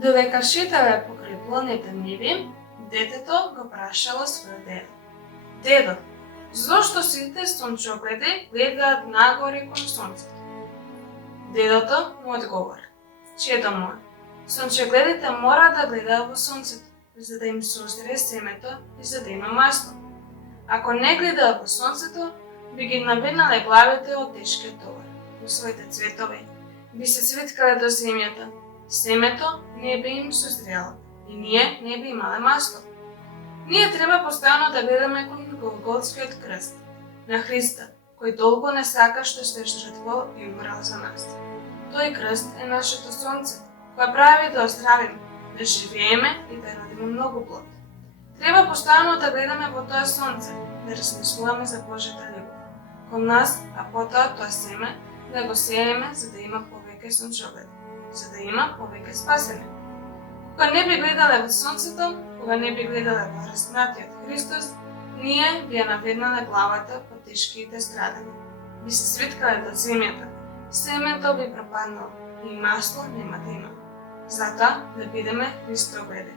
Додека шетале покрај планета ниви, детето го прашало својот дедо. Дедо, зошто сите сончогледи гледаат нагоре кон сонцето? Дедото му одговори: чедо мој, сончогледите мора да гледаат во сонцето, за да им созре семето и за да има масло. Ако не гледаат во сонцето, би ги наведнале главите од тешкиот товар. Во своите цветови би се свиткале до земјата, семето не би им созрело и ние не би имале масло. Ние треба постојано да гледаме кон Голготскиот крст на Христа, кој толку не сака што се жртвувал и умрал за нас. Тој крст е нашето сонце, кој прави да оздравиме, да живееме и да родиме многу плод. Треба постојано да гледаме во тоа сонце, да размислуваме за Божјата љубов кон нас, а потоа тоа семе да го сееме за да има повеќе сончогледи, за да има повеќе спасени. Кога не би гледале во сонцето, кога не би гледале во распнатиот Христос, ние би ја наведнале главата по тешките страдања. Би се свиткале до земјата, семето би пропаднало и масло нема да има. Затоа да бидеме Христогледи.